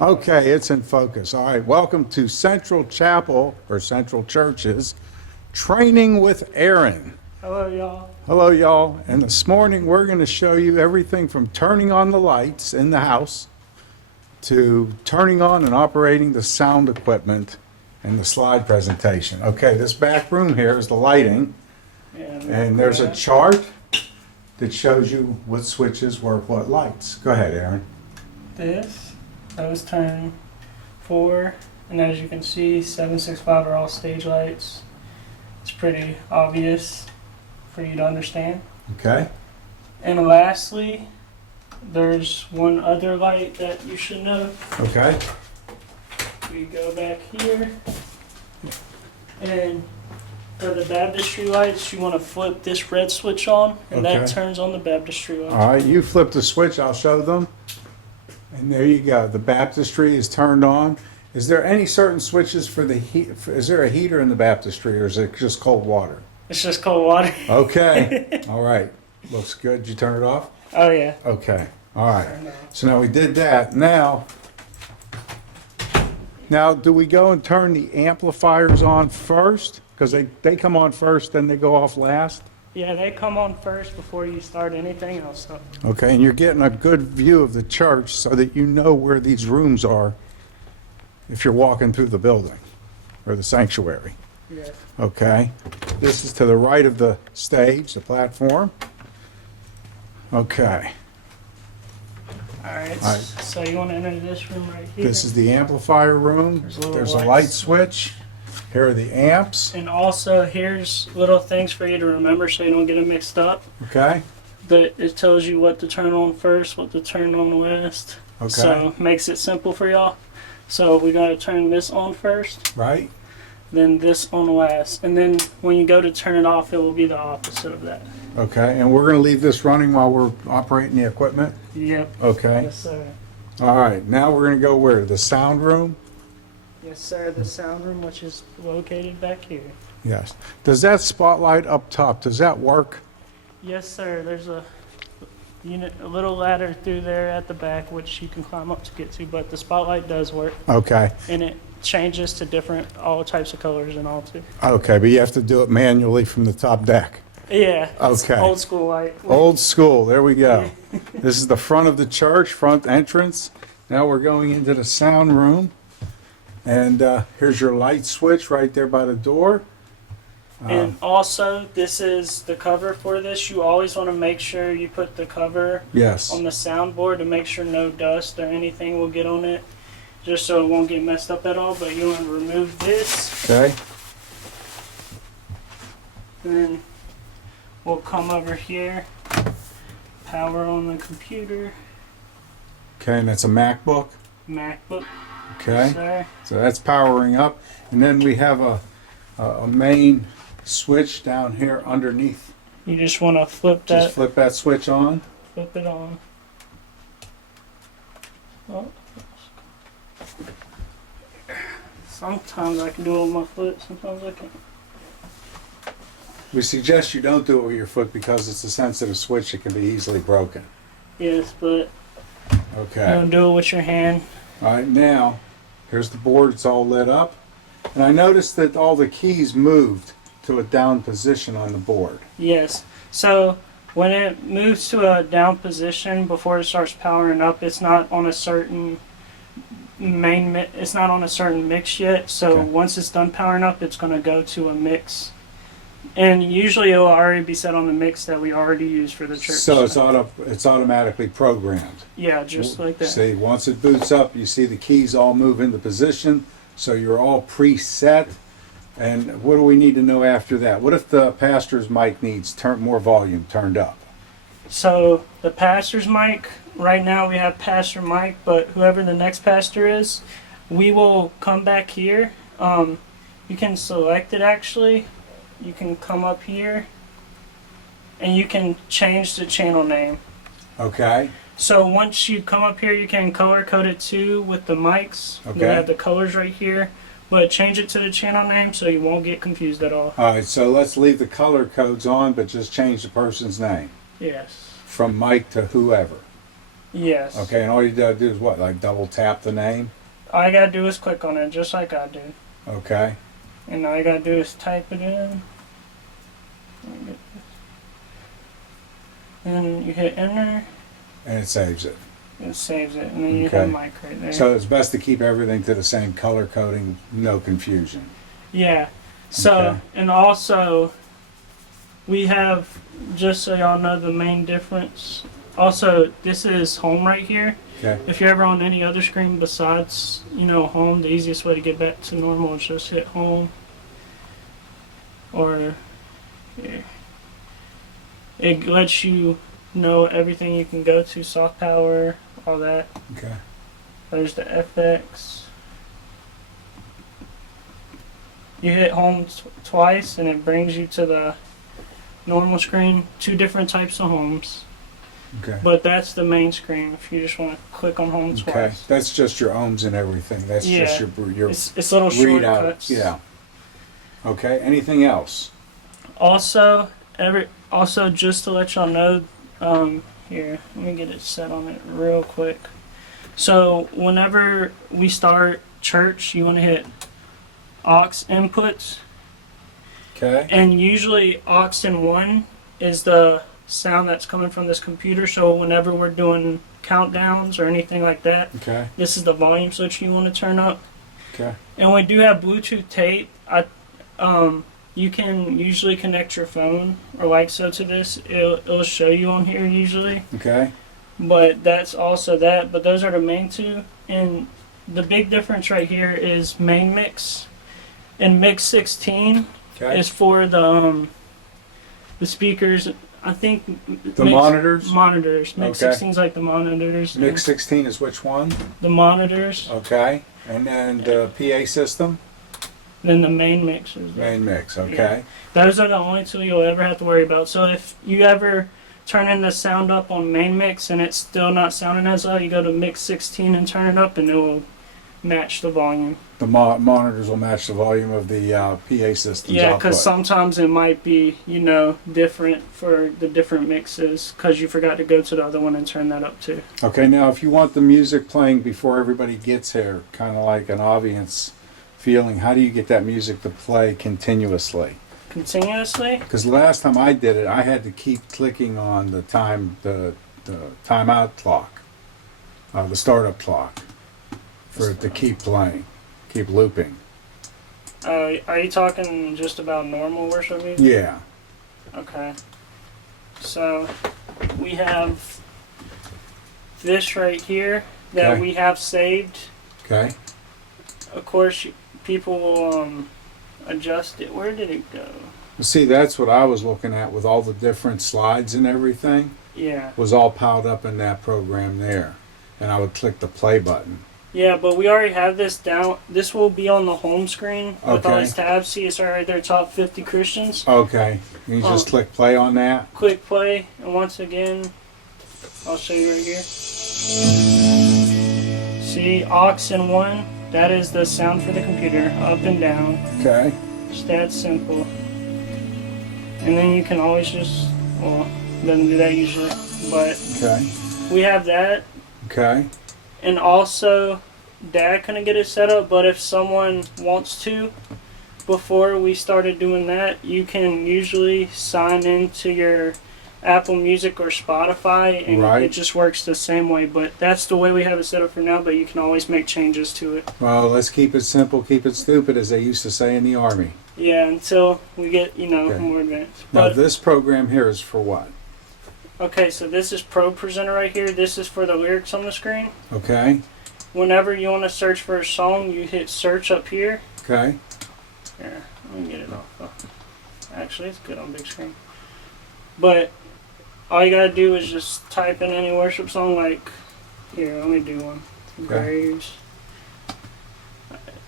Okay, it's in focus. All right, welcome to Central Chapel, or Central Church's Training with Aaron. Hello, y'all. Hello, y'all. And this morning we're going to show you everything from turning on the lights in the house to turning on and operating the sound equipment and the slide presentation. Okay, this back room here is the lighting, and there's a chart that shows you what switches work what lights. Go ahead, Aaron. Those turn 4, and as you can see, 765 are all stage lights. It's pretty obvious for you to understand. Okay. And lastly, there's one other light that you should know. Okay. We go back here, and for the baptistry lights, you want to flip this red switch on, and that Okay. turns on the baptistry lights. All right, you flip the switch, I'll show them. And there you go, the baptistry is turned on. Is there any certain switches for the heat? Is there a heater in the baptistry, or is it just cold water? It's just cold water. Okay, all right, looks good. Did you turn it off? Oh yeah. Okay, all right. So now we did that. Now do we go and turn the amplifiers on first? Because they come on first, then they go off last? Yeah, they come on first before you start anything else. Okay, and you're getting a good view of the church so that you know where these rooms are if you're walking through the building or the sanctuary. Yeah. Okay, this is to the right of the stage, the platform. Okay, Alright, All right. so you want to enter this room right here. this is the amplifier room. There's a little There's a lights. light switch. Here are the amps. And also, here's little things for you to remember so you don't get them mixed up. Okay, But it tells you what to turn on first, what to turn on last. okay, So, makes it simple for y'all. So, we got to turn this on first, right? then this on last. And then when you go to turn it off, it will be the opposite of that. Okay, and we're going to leave this running while we're operating the equipment? Yep. Okay, Yes, sir. all right, now we're going to go where? The sound room? Yes, sir. The sound room, which is located back here. Yes. Does that spotlight up top, does that work? Yes, sir. There's a little ladder through there at the back, which you can climb up to get to, but the spotlight does work, Okay, and it changes to all types of colors and all too. okay, but you have to do it manually from the top deck. Yeah. It's Okay. old school light. Old school, there we go. This is the front of the church, front entrance. Now we're going into the sound room. And here's your light switch right there by the door. And also, this is the cover for this. You always want to make sure you put the cover Yes. on the soundboard to make sure no dust or anything will get on it, just so it won't get messed up at all. But you want to remove this, Okay. and then we'll come over here, power on the computer, Okay, and that's a MacBook. MacBook. Okay. Sir. So that's powering up. And then we have a main switch down here underneath. You just want to flip that, Just flip that switch on. flip it on. Oh. Sometimes I can do it with my foot, sometimes I can't. We suggest you don't do it with your foot because it's a sensitive switch. It can be easily broken. Yes, but Okay. don't do it with your hand. All right, now, here's the board, it's all lit up. And I noticed that all the keys moved to a down position on the board. Yes. So when it moves to a down position before it starts powering up, it's not on a certain it's not on a certain mix yet. So Okay. once it's done powering up, it's going to go to a mix. And usually it'll already be set on the mix that we already use for the church. So it's automatically programmed. Yeah, just like that. See, once it boots up, you see the keys all move into position, so you're all preset. And what do we need to know after that? What if the pastor's mic needs more volume turned up? So the pastor's mic, right now we have Pastor Mike, but whoever the next pastor is, we will come back here. You can select it actually. You can come up here and you can change the channel name. Okay, So once you come up here, you can color code it too with the mics. Okay. They have the colors right here. But change it to the channel name so you won't get confused at all. all right, so let's leave the color codes on, but just change the person's name Yes. from Mike to whoever. Yes. Okay, and all you gotta do is what, like double tap the name? All I gotta do is click on it, just like I did. Okay, And all you gotta do is type it in. And you hit enter, and it saves it. it saves it, and then you Okay. have mic right there. So it's best to keep everything to the same color coding, no confusion. Yeah. So, Okay. and also, we have, just so y'all know the main difference. Also, this is home right here. Okay, If you're ever on any other screen besides, home, the easiest way to get back to normal is just hit home. Or, yeah. It lets you know everything you can go to, soft power, all that. okay, There's the FX. You hit home twice and it brings you to the normal screen. Two different types of homes. okay. But that's the main screen if you just want to click on home Okay, twice. that's just your ohms and everything. That's just Yeah. your It's little readout. shortcuts. Yeah. Okay, anything else? Also, just to let y'all know, here, let me get it set on it real quick. So whenever we start church, you want to hit aux inputs, Okay, and usually aux in 1 is the sound that's coming from this computer. So whenever we're doing countdowns or anything like that, okay, this is the volume switch you want to turn up. okay, And we do have Bluetooth tape. You can usually connect your phone or like so to this. It'll show you on here usually. okay, But that's also that. But those are the main two. And the big difference right here is main mix. And mix 16 okay. is for the speakers. I think The monitors? Monitors. Mix Okay. 16 is like the monitors. Mix 16 is which one? The monitors. Okay, and then the PA system? Then the main mixers. Main mix, okay. Those are the only two you'll ever have to worry about. So if you ever turn in the sound up on main mix and it's still not sounding as loud, you go to mix 16 and turn it up and it will match the volume. The monitors will match the volume of the PA system's Yeah, output. because sometimes it might be, different for the different mixes because you forgot to go to the other one and turn that up too. Okay, now if you want the music playing before everybody gets here, kind of like an audience feeling, how do you get that music to play continuously? Continuously? Because last time I did it, I had to keep clicking on the timeout clock, the startup clock, for it to keep playing, keep looping. Are you talking just about normal worship music? Yeah. Okay. So we have this right here that Okay. we have saved. Okay. Of course, people will adjust it. Where did it go? Well, see, that's what I was looking at with all the different slides and everything. Yeah. Was all piled up in that program there, and I would click the play button. Yeah, but we already have this down. This will be on the home screen with all Okay. these tabs. See, it's right there, top 50 Christians. Okay. You just click play on that. Click play, and once again, I'll show you right here. See, aux in 1. That is the sound for the computer, up and down. Okay. Just that simple. And then you can always just, doesn't do that usually, but Okay. we have that. Okay. And also, Dad couldn't get it set up, but if someone wants to, before we started doing that, you can usually sign into your Apple Music or Spotify, and Right. it just works the same way. But that's the way we have it set up for now, but you can always make changes to it. Well, let's keep it simple, keep it stupid, as they used to say in the Army. Yeah, until we get, Okay. more advanced. Now, But, this program here is for what? okay, so this is Pro Presenter right here. This is for the lyrics on the screen. Okay. Whenever you want to search for a song, you hit search up here. Okay. Here, let me get it off. Actually, it's good on big screen. But all you gotta do is just type in any worship song. Like, here, let me do one. Okay. Graves.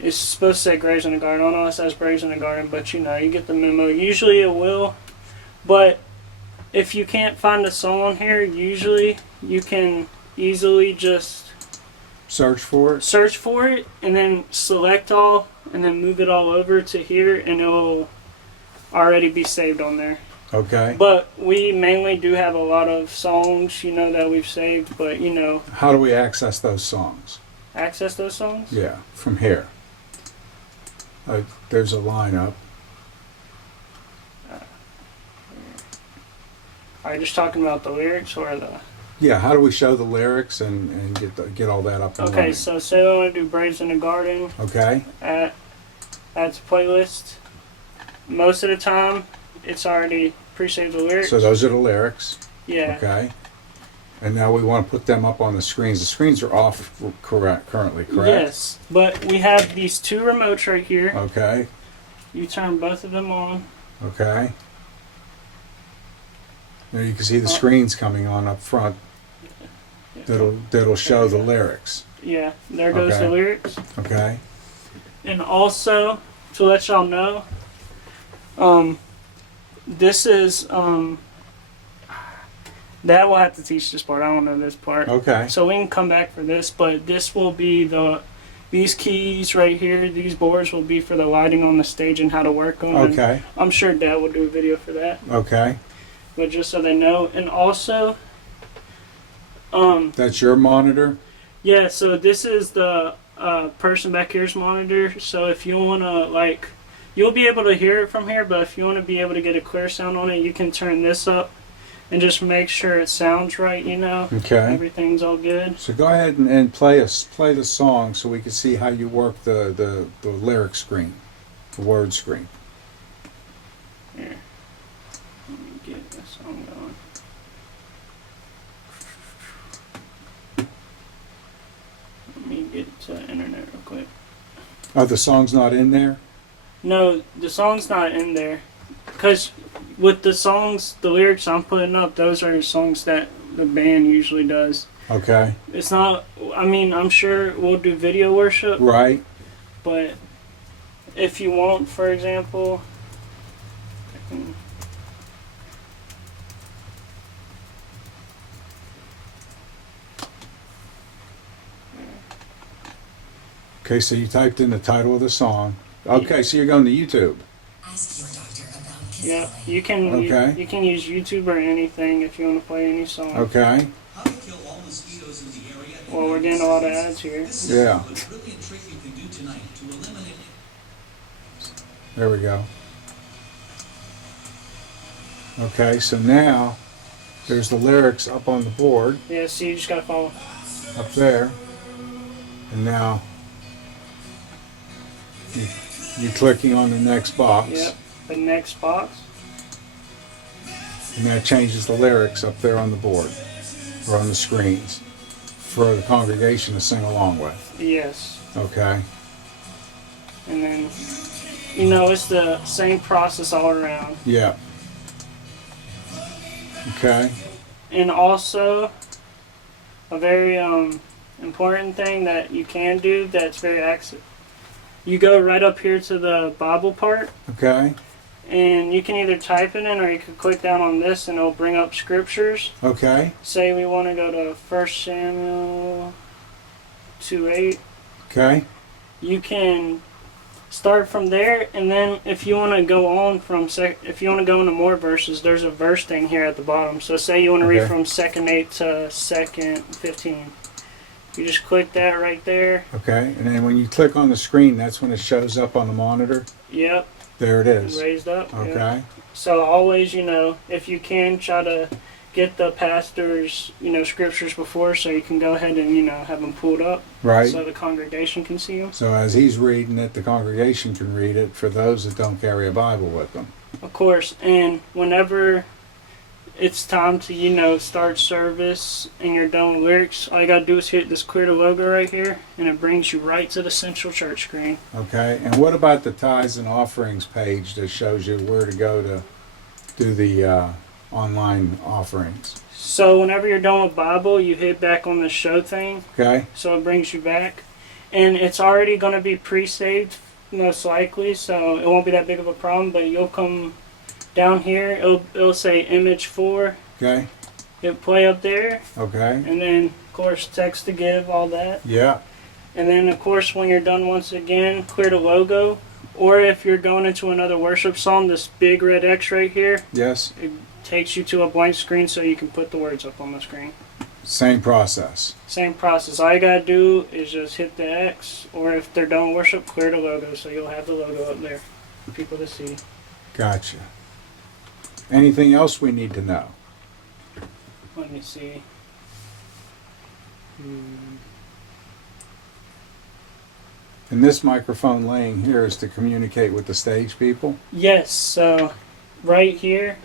It's supposed to say Graves in the Garden. I don't know it says Graves in the Garden, but you get the memo. Usually it will. But if you can't find a song on here, usually you can easily just Search for it. search for it and then select all and then move it all over to here and it will already be saved on there. Okay. But we mainly do have a lot of songs, that we've saved, but, How do we access those songs? access those songs? Yeah, from here. There's a lineup. Are you just talking about the lyrics or the... Yeah, how do we show the lyrics and get all that up and Okay, running? so say we want to do Braves in the Garden, Okay. add to playlist. Most of the time, it's already pre-saved the lyrics. So those are the lyrics. Yeah. Okay. And now we want to put them up on the screens. The screens are off currently, correct? Yes, but we have these two remotes right here. Okay. You turn both of them on. Okay. Now you can see the screens coming on up front that'll show the lyrics. Yeah, there goes Okay. the lyrics. Okay. And also, to let y'all know, this is, that we'll have to teach this part. I don't know this part. Okay. So we can come back for this, but this will be these keys right here, these boards will be for the lighting on the stage and how to work them. And Okay. I'm sure Dad will do a video for that, Okay. but just so they know. And also, That's your monitor? yeah, so this is the person back here's monitor. So if you want to, you'll be able to hear it from here, but if you want to be able to get a clear sound on it, you can turn this up and just make sure it sounds right, Okay. Everything's all good. So go ahead and play the song so we can see how you work the lyric screen, the word screen. Here. Let me get this song going. Let me get to the internet real quick. Oh, the song's not in there? No, the song's not in there. Because with the songs, the lyrics I'm putting up, those are songs that the band usually does. Okay. It's not, I'm sure we'll do video worship, Right. but if you want, for example, I can, Okay, so you typed in the title of the song. Okay, so you're going to YouTube. Ask your doctor about Kisqali. yeah, you can Okay. you can use YouTube or anything if you want to play any song. Okay. How to kill all mosquitoes in the area. Well, we're getting a lot of ads here. This is Yeah. a brilliant trick you can do tonight to eliminate. There we go. Okay, so now there's the lyrics up on the board Yeah, so you just gotta follow. up there. And now you're clicking on the next box. Yep, the next box. And that changes the lyrics up there on the board or on the screens for the congregation to sing along with. Yes, Okay. and then it's the same process all around. Yeah. Okay. And also, a very important thing that you can do that's very accurate. You go right up here to the Bible part, Okay. and you can either type it in or you can click down on this and it'll bring up scriptures. Okay. Say we want to go to 1 Samuel 2:8. Okay. You can start from there, and then if you want to go on from if you want to go into more verses, there's a verse thing here at the bottom. So say you want to read Okay. from 2nd 8 to 2nd 15. You just click that right there. Okay. And then when you click on the screen, that's when it shows up on the monitor. Yep, There it is. raised up. Yep. Okay. So always, if you can, try to get the pastor's, scriptures before, so you can go ahead and, have them pulled up, Right. so the congregation can see them. So as he's reading it, the congregation can read it for those that don't carry a Bible with them. Of course, and whenever it's time to, start service and you're done with lyrics, all you gotta do is hit this clear to logo right here, and it brings you right to the central church screen. Okay. And what about the tithes and offerings page that shows you where to go to do the online offerings? So whenever you're done with Bible, you hit back on the show thing, Okay. so it brings you back. And it's already gonna be pre-saved, most likely, so it won't be that big of a problem, but you'll come down here, it'll say image 4, Okay. it'll play up there, Okay. and then, of course, text to give, all that. Yeah. And then, of course, when you're done once again, clear the logo, Or if you're going into another worship song, this big red X right here, Yes? it takes you to a blank screen so you can put the words up on the screen. Same process. Same process. All you gotta do is just hit the X, or if they're done worship, clear the logo so you'll have the logo up there for people to see. Gotcha. Anything else we need to know? Let me see. And this microphone laying here is to communicate with the stage people? Yes, so right here,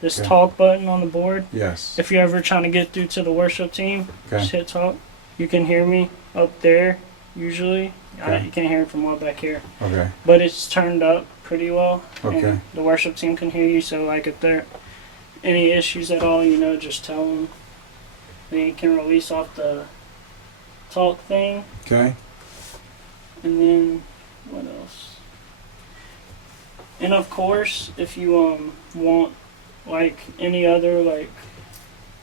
this Okay. talk button on the board. Yes. If you're ever trying to get through to the worship team, Okay. just hit talk. You can hear me up there usually. Okay. You can't hear it from well back here, Okay. but it's turned up pretty well. Okay. And the worship team can hear you. So like if there any issues at all, just tell them. They can release off the talk thing, Okay. and then what else? And of course, if you want like any other like,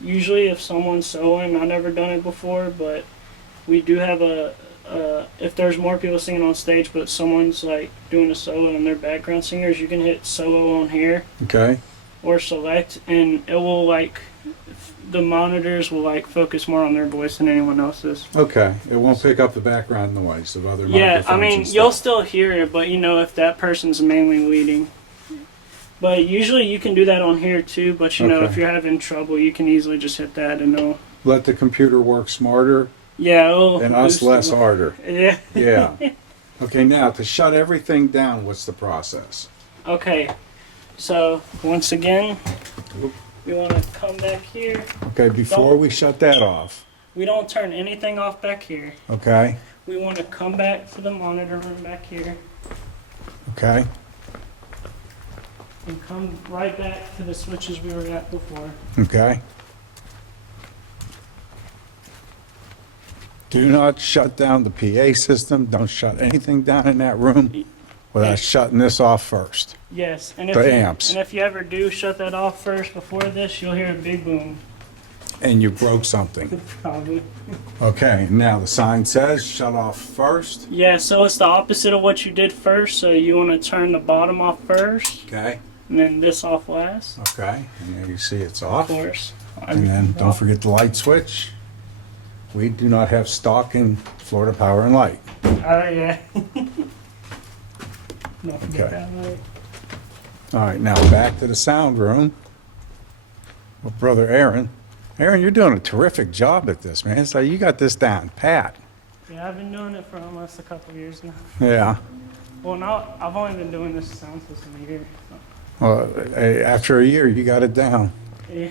usually if someone's soloing, I've never done it before, but we do have if there's more people singing on stage, but someone's like doing a solo and they're background singers, you can hit solo on here Okay. or select, and it will like the monitors will like focus more on their voice than anyone else's. Okay. It won't pick up the background noise of other Yeah, microphones. I mean and you'll stuff. still hear it, but if that person's mainly leading. But usually you can do that on here too. But Okay. if you're having trouble, you can easily just hit that and it'll. Let the computer work smarter Yeah, it'll and us boost less it. harder. Yeah. Yeah. Okay, now to shut everything down, what's the process? Okay. So once again, we want to come back here. Okay, before we shut that off, We don't turn anything off back here. okay? We want to come back to the monitor room back here Okay? and come right back to the switches we were at before. Okay? Do not shut down the PA system. Don't shut anything down in that room without shutting this off first. Yes, and The amps. if you ever do shut that off first before this, you'll hear a big boom. And you broke something. Probably. Okay, now the sign says shut off first. Yeah, so it's the opposite of what you did first. So you want to turn the bottom off first, Okay? and then this off last. Okay, and there you see it's Of off. course. And then don't forget the light switch. We do not have stock in Florida Power and Light. Yeah. Don't forget Okay. that. Right? All right, now back to the sound room with Brother Aaron. Aaron, you're doing a terrific job at this, man. So you got this down pat. Yeah, I've been doing it for almost a couple of years now. Yeah. Well, no, I've only been doing this sound system a year. So. Well, after a year, you got it down. Yeah.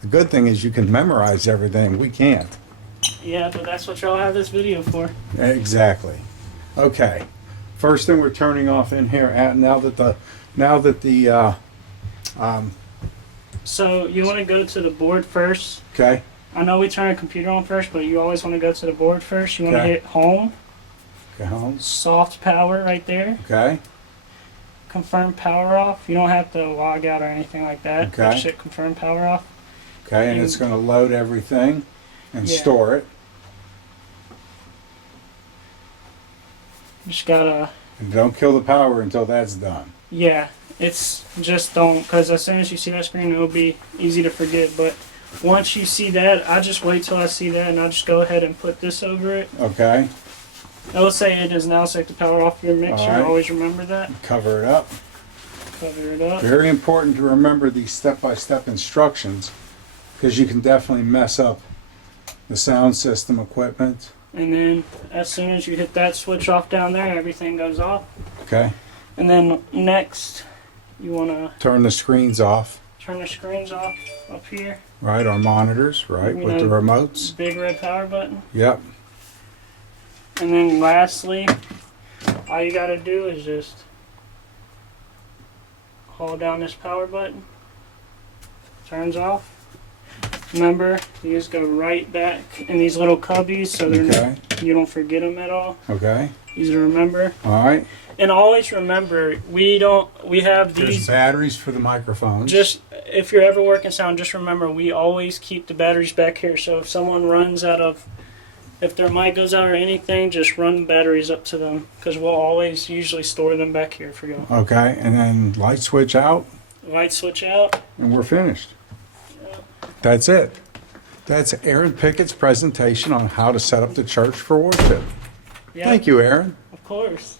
The good thing is you can memorize everything. We can't. Yeah, but that's what y'all have this video for. Exactly. Okay. First thing we're turning off in here now that the So you want to go to the board first. okay. I know we turn a computer on first, but you always want to go to the board first. You want to Okay. hit home, Okay, Holmes. soft power right there. Okay. Confirm power off. You don't have to log out or anything like that. Okay. Just hit confirm power off. Okay, and it's going to load everything and Yeah. store it. Just gotta, And don't kill the power until that's done. yeah, it's just don't, because as soon as you see that screen, it'll be easy to forget. But once you see that, I just wait till I see that and I'll just go ahead and put this over it. Okay. It'll say it is now set to power off your mixer. Alright. Always remember that. Cover it up. Cover it up. Very important to remember these step-by-step instructions because you can definitely mess up the sound system equipment. And then as soon as you hit that switch off down there, everything goes off. Okay. And then next, you want to Turn the screens off. turn the screens off up here. Right, our monitors, right, You with the know, remotes. Big red power button. Yep. And then lastly, all you got to do is just hold down this power button. Turns off. Remember, you just go right back in these little cubbies so they're Okay. you don't forget them at all. Okay. Easy to remember. All right. And always remember, we have There's these. batteries for the microphones. Just if you're ever working sound, just remember we always keep the batteries back here. So if someone runs out of If their mic goes out or anything, just run batteries up to them because we'll always usually store them back here for you. Okay, and then light switch out, Light switch out. and we're finished. That's it. That's Aaron Pickett's presentation on how to set up the church for worship. Yeah, Thank you, Aaron. Of course.